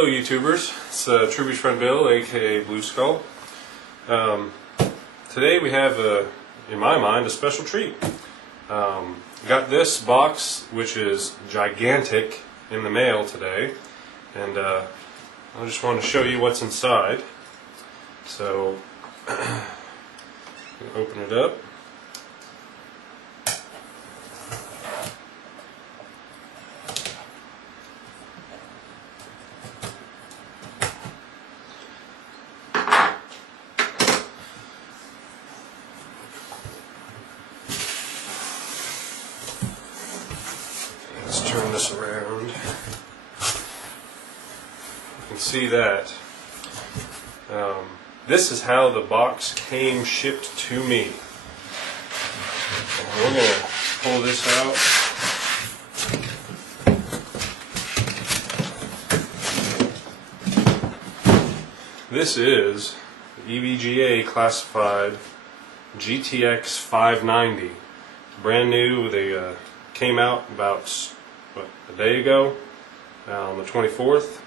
Hello YouTubers, it's Truby's friend Bill, aka Blue Skull. Today we have, in my mind, a special treat. Got this box, which is gigantic, in the mail today, and I just want to show you what's inside. So, open it up. Let's turn this around. You can see that. This is how the box came shipped to me. And we're going to pull this out. This is the EVGA classified GTX590. Brand new. They came out about a day ago, on the 24th.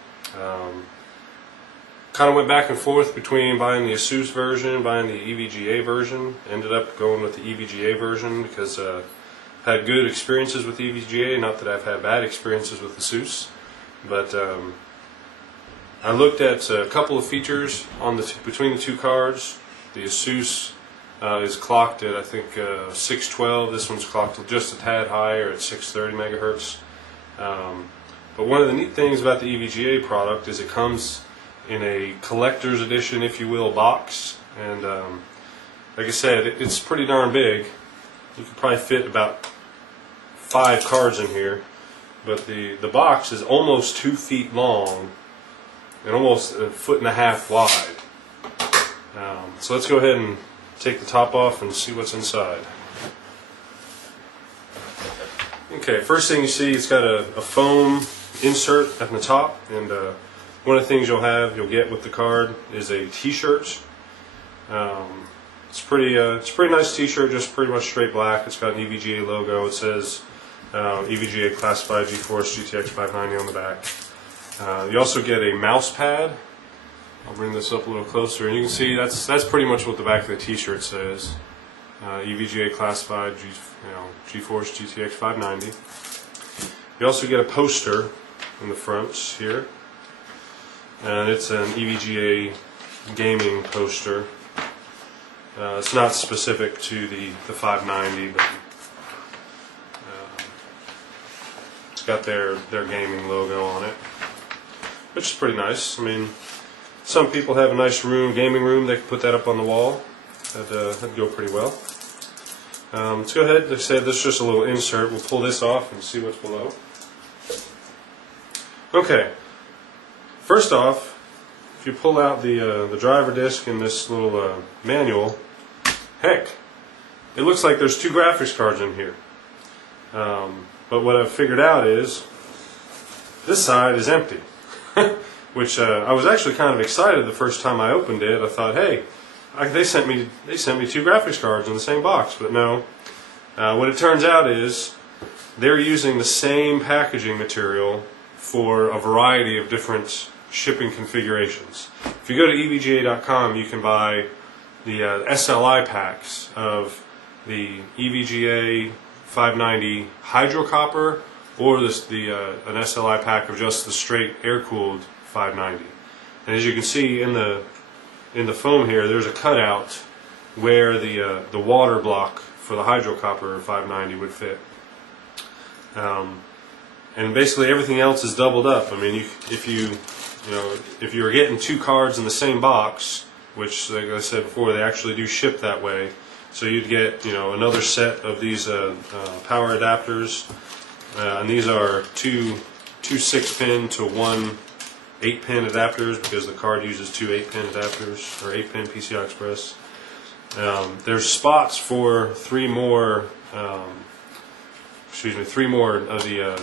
Kind of went back and forth between buying the ASUS version, buying the EVGA version. Ended up going with the EVGA version because I had good experiences with EVGA. Not that I've had bad experiences with ASUS, but I looked at a couple of features on between the two cards. The ASUS is clocked at, I think, 612. This one's clocked just a tad higher at 630 megahertz. But one of the neat things about the EVGA product is it comes in a collector's edition, if you will, box. And like I said, it's pretty darn big. You could probably fit about 5 cards in here. But the box is almost 2 feet long and almost 1.5 feet wide. So let's go ahead and take the top off and see what's inside. Okay, first thing you see, it's got a foam insert at the top, and one of the things you'll get with the card is a T-shirt. It's a pretty nice T-shirt, just pretty much straight black. It's got an EVGA logo. It says EVGA classified GeForce GTX590 on the back. You also get a mouse pad. I'll bring this up a little closer, and you can see that's pretty much what the back of the T-shirt says. EVGA classified GeForce GTX590. You also get a poster in the front here, and it's an EVGA gaming poster. It's not specific to the 590, but it's got their gaming logo on it, which is pretty nice. I mean, some people have a nice gaming room, they can put that up on the wall. That'd go pretty well. Let's go ahead. Like I said, this is just a little insert. We'll pull this off and see what's below. Okay. First off, if you pull out the driver disc in this little manual, heck, it looks like there's 2 graphics cards in here. But what I've figured out is this side is empty, which I was actually kind of excited the first time I opened it. I thought, hey, they sent me 2 graphics cards in the same box, but no. What it turns out is they're using the same packaging material for a variety of different shipping configurations. If you go to EVGA.com, you can buy the SLI packs of the EVGA 590 hydro copper, or an SLI pack of just the straight air-cooled 590. And as you can see in the foam here, there's a cutout where the water block for the hydro copper 590 would fit. And basically everything else is doubled up. I mean, if you were getting 2 cards in the same box, which, like I said before, they actually do ship that way. So you'd get another set of these power adapters, and these are two 6-pin to 1 8-pin adapters, because the card uses 2 8-pin adapters, or 8-pin PCI Express. There's spots for 3 more of the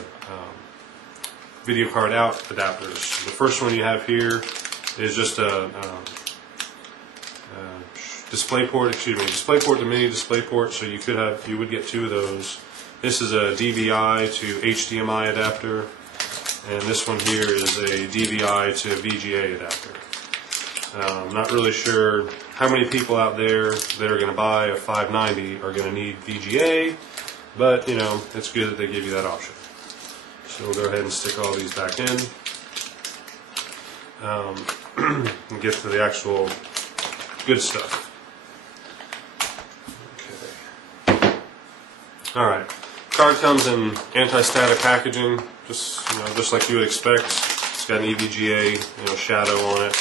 video card out adapters. The first one you have here is just a DisplayPort to mini DisplayPort, so you would get 2 of those. This is a DVI to HDMI adapter, and this one here is a DVI to VGA adapter. I'm not really sure how many people out there that are going to buy a 590 are going to need VGA, but you know, it's good that they give you that option. So we'll go ahead and stick all these back in and get to the actual good stuff. Okay. All right. Card comes in anti-static packaging, just like you would expect. It's got an EVGA, shadow on it.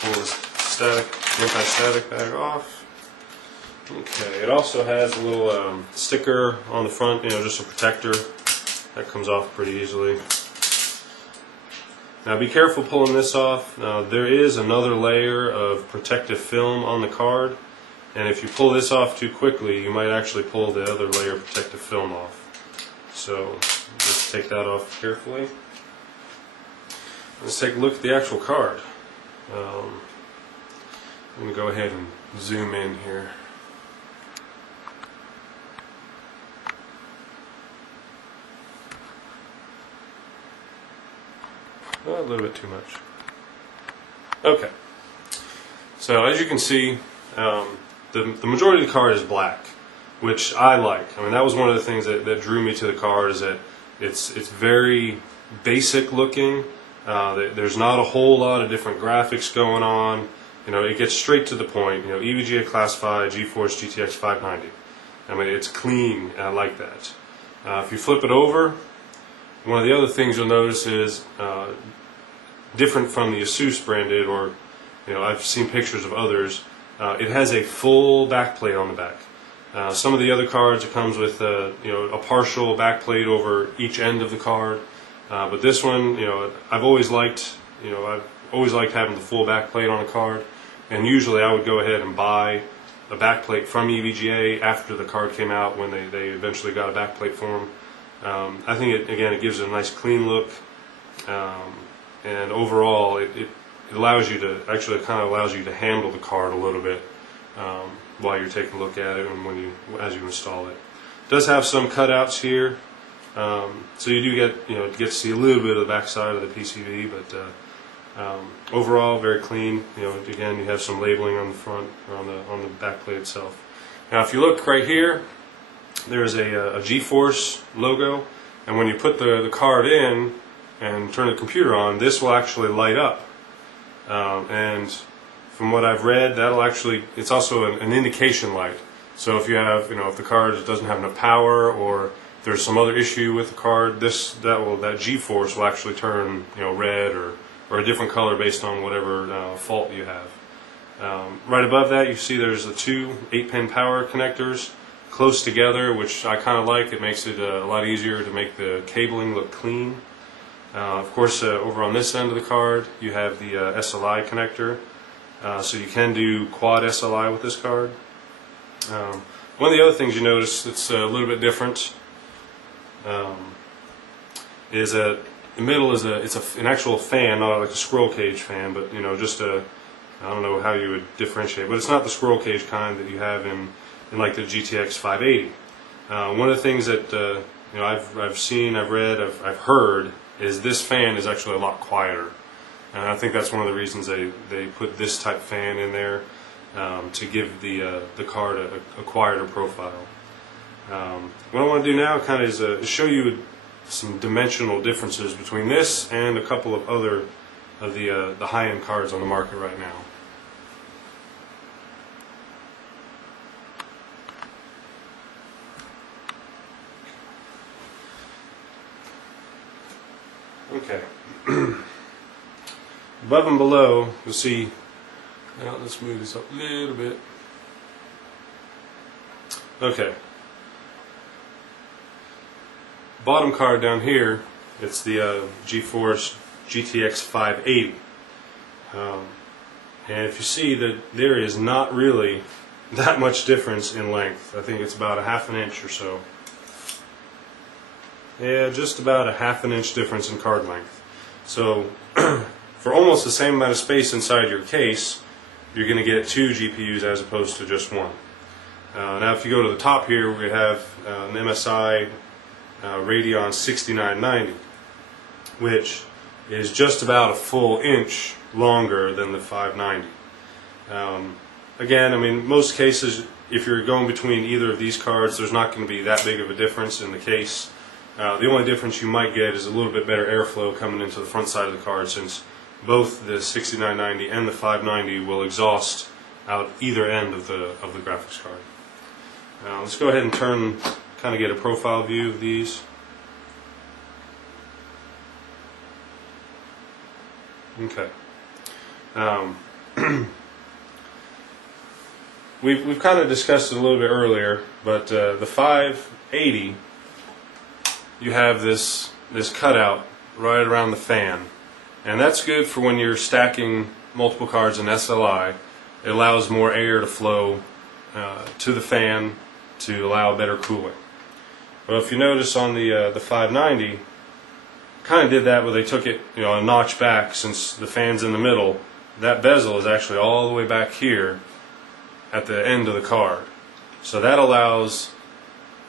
Pull this anti-static bag off. Okay, it also has a little sticker on the front, just a protector. That comes off pretty easily. Now be careful pulling this off. Now there is another layer of protective film on the card, and if you pull this off too quickly, you might actually pull the other layer of protective film off. So just take that off carefully. Let's take a look at the actual card. I'm going to go ahead and zoom in here. A little bit too much. Okay. So as you can see, the majority of the card is black, which I like. I mean, that was one of the things that drew me to the card, is that it's very basic looking. There's not a whole lot of different graphics going on. It gets straight to the point. EVGA classified, GeForce GTX590. I mean, it's clean. I like that. If you flip it over, one of the other things you'll notice is different from the Asus branded, or I've seen pictures of others. It has a full backplate on the back. Some of the other cards, it comes with a partial backplate over each end of the card, but this one, I've always liked having the full backplate on a card, and usually I would go ahead and buy a backplate from EVGA after the card came out, when they eventually got a backplate for them. I think it gives it a nice clean look, and overall it allows you to allows you to handle the card a little bit while you're taking a look at it and as you install it. It does have some cutouts here, so you do get to see a little bit of the back side of the PCB, but overall very clean. Again, you have some labeling on the front, or on the backplate itself. Now if you look right here, there's a GeForce logo, and when you put the card in and turn the computer on, this will actually light up. And from what I've read, it's also an indication light. So if you have, if the card doesn't have enough power, or there's some other issue with the card, that GeForce will actually turn, red or a different color based on whatever fault you have. Right above that, you see there's the two 8-pin power connectors close together, which I kind of like. It makes it a lot easier to make the cabling look clean. Of course, over on this end of the card, you have the SLI connector, so you can do quad SLI with this card. One of the other things you notice that's a little bit different is that the middle is an actual fan, not like a squirrel cage fan, but just I don't know how you would differentiate, but it's not the squirrel cage kind that you have in like the GTX580. One of the things that I've seen, I've read, I've heard, is this fan is actually a lot quieter, and I think that's one of the reasons they put this type fan in there, to give the card a quieter profile. What I want to do now is show you some dimensional differences between this and a couple of other of the high-end cards on the market right now. Okay. Above and below, you'll see. Now let's move this up a little bit. Okay. Bottom card down here, it's the GeForce GTX580. And if you see that there is not really that much difference in length. I think it's about 1/2 inch or so. Yeah, just about 1/2 inch difference in card length. So for almost the same amount of space inside your case, you're going to get 2 GPUs as opposed to just one. Now if you go to the top here, we have an MSI Radeon 6990, which is just about a full inch longer than the 590. Again, I mean, most cases, if you're going between either of these cards, there's not going to be that big of a difference in the case. The only difference you might get is a little bit better airflow coming into the front side of the card, since both the 6990 and the 590 will exhaust out either end of the graphics card. Now let's go ahead and kind of get a profile view of these. Okay. We've kind of discussed it a little bit earlier, but the 580, you have this cutout right around the fan, and that's good for when you're stacking multiple cards in SLI. It allows more air to flow to the fan to allow better cooling. Well, if you notice on the 590, kind of did that where they took it, a notch back, since the fan's in the middle. That bezel is actually all the way back here at the end of the card. So that allows,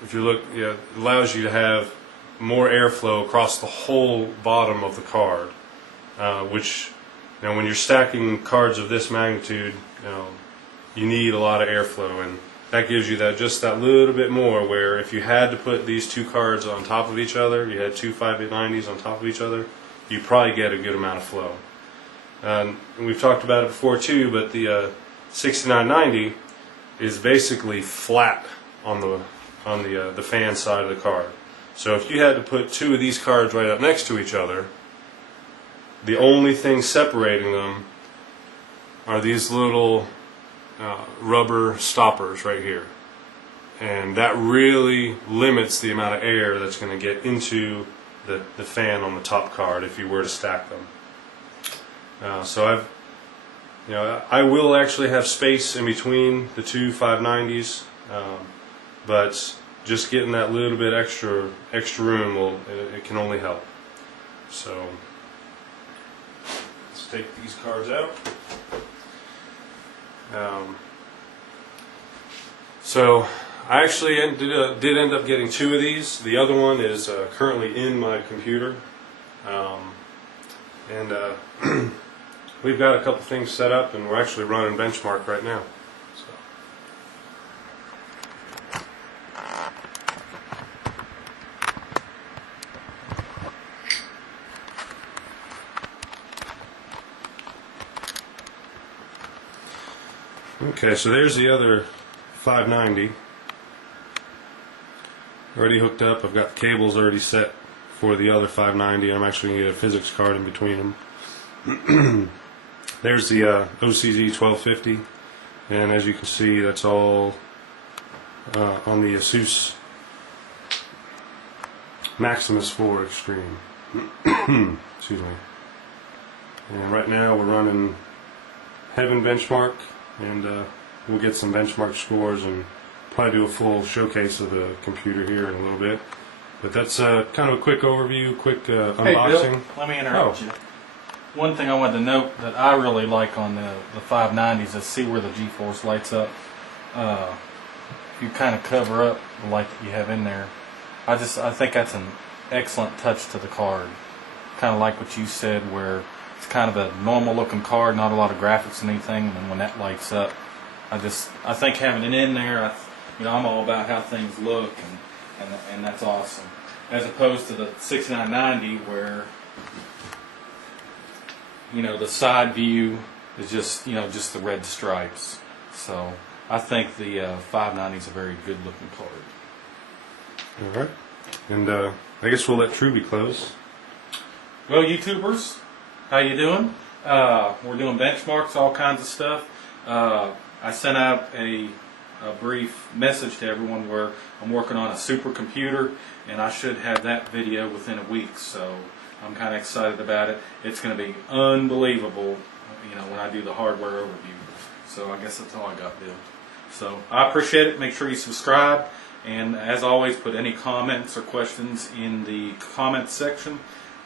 if you look, it allows you to have more airflow across the whole bottom of the card, which, when you're stacking cards of this magnitude, you need a lot of airflow, and that gives you just that little bit more, where if you had to put these two cards on top of each other, you had two 590s on top of each other, you probably get a good amount of flow. And we've talked about it before too, but the 6990 is basically flat on the fan side of the card. So if you had to put two of these cards right up next to each other, the only thing separating them are these little rubber stoppers right here, and that really limits the amount of air that's going to get into the fan on the top card if you were to stack them. So I will actually have space in between the two 590s, but just getting that little bit extra room it can only help. So let's take these cards out. So I actually did end up getting two of these. The other one is currently in my computer, and we've got a couple things set up, and we're actually running benchmark right now. Okay, so there's the other 590 already hooked up. I've got the cables already set for the other 590. I'm actually going to get a physics card in between them. There's the OCZ 1250, and as you can see, that's all on the Asus Maximus 4 Extreme. Excuse me. And right now we're running Heaven benchmark, and we'll get some benchmark scores and probably do a full showcase of the computer here in a little bit. But that's kind of a quick overview, quick unboxing. Hey Bill, let me interrupt you. One thing I wanted to note that I really like on the 590s is see where the GeForce lights up. If you kind of cover up the light that you have in there, I think that's an excellent touch to the card. Kind of like what you said, where it's kind of a normal looking card, not a lot of graphics and anything, and when that lights up, I think having it in there, I'm all about how things look, and that's awesome. As opposed to the 6990, where the side view is just just the red stripes. So I think the 590 is a very good looking card. All right, and I guess we'll let Truby close. Well, YouTubers, how you doing? We're doing benchmarks, all kinds of stuff. I sent out a brief message to everyone where I'm working on a supercomputer, and I should have that video within a week. So I'm kind of excited about it. It's going to be unbelievable, when I do the hardware overview. So I guess that's all I got, Bill. So I appreciate it. Make sure you subscribe, and as always, put any comments or questions in the comments section,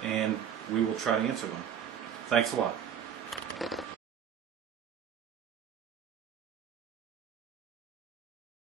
and we will try to answer them. Thanks a lot.